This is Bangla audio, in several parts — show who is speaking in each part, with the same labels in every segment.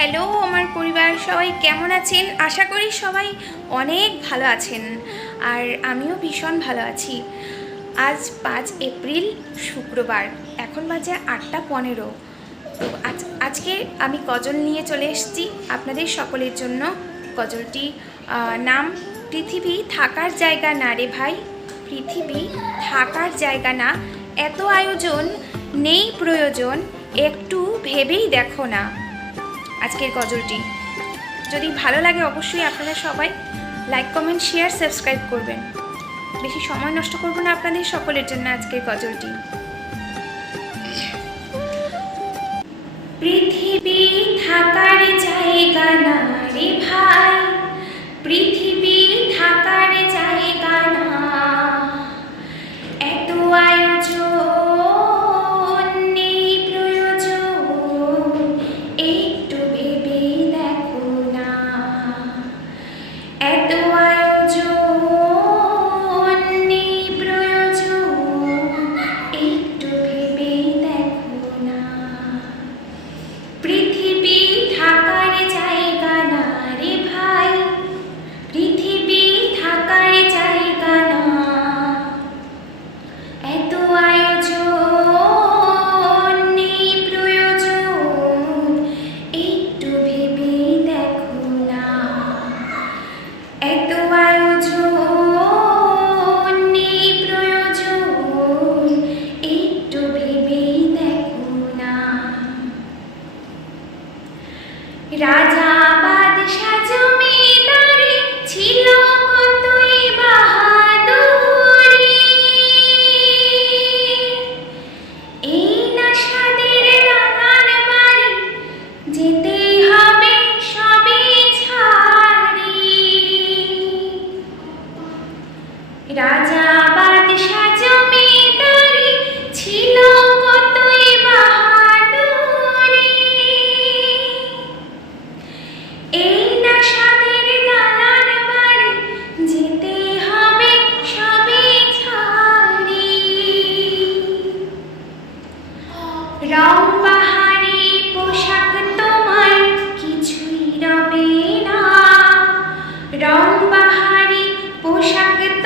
Speaker 1: হ্যালো, আমার পরিবার সবাই কেমন আছেন? আশা করি সবাই অনেক ভালো আছেন আর আমিও ভীষণ ভালো আছি। আজ পাঁচ এপ্রিল, শুক্রবার, এখন বাজে আটটা পনেরো। তো আজ, আজকে আমি গজল নিয়ে চলে এসেছি আপনাদের সকলের জন্য। গজলটি নাম, পৃথিবী থাকার জায়গা না রে ভাই, পৃথিবী থাকার জায়গা না। এত আয়োজন নেই প্রয়োজন, একটু ভেবেই দেখো না। আজকের গজলটি। যদি ভালো লাগে অবশ্যই আপনারা সবাই লাইক কমেন্ট শেয়ার সাবস্ক্রাইব করবেন। বেশি সময় নষ্ট করব না আপনাদের সকলের জন্য আজকের গজলটি। পোশাকের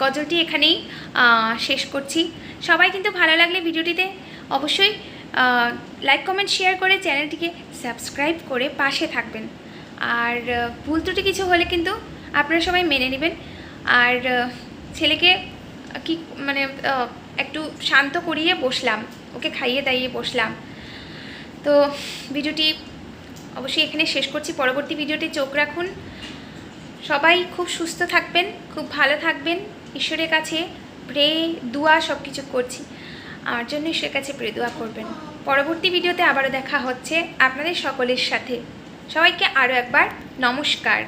Speaker 1: গজলটি এখানেই শেষ করছি। সবাই কিন্তু ভালো লাগলে ভিডিওটিতে অবশ্যই লাইক কমেন্ট শেয়ার করে চ্যানেলটিকে সাবস্ক্রাইব করে পাশে থাকবেন। আর ভুল ত্রুটি কিছু হলে কিন্তু আপনারা সবাই মেনে নেবেন। আর ছেলেকে কি মানে একটু শান্ত করিয়ে বসলাম, ওকে খাইয়ে দাইয়ে বসলাম। তো ভিডিওটি অবশ্যই এখানে শেষ করছি। পরবর্তী ভিডিওটি চোখ রাখুন। সবাই খুব সুস্থ থাকবেন, খুব ভালো থাকবেন। ঈশ্বরের কাছে প্রে, দোয়া সব কিছু করছি। আমার জন্য ঈশ্বরের কাছে প্রে, দোয়া করবেন। পরবর্তী ভিডিওতে আবারও দেখা হচ্ছে আপনাদের সকলের সাথে। সবাইকে আরও একবার নমস্কার।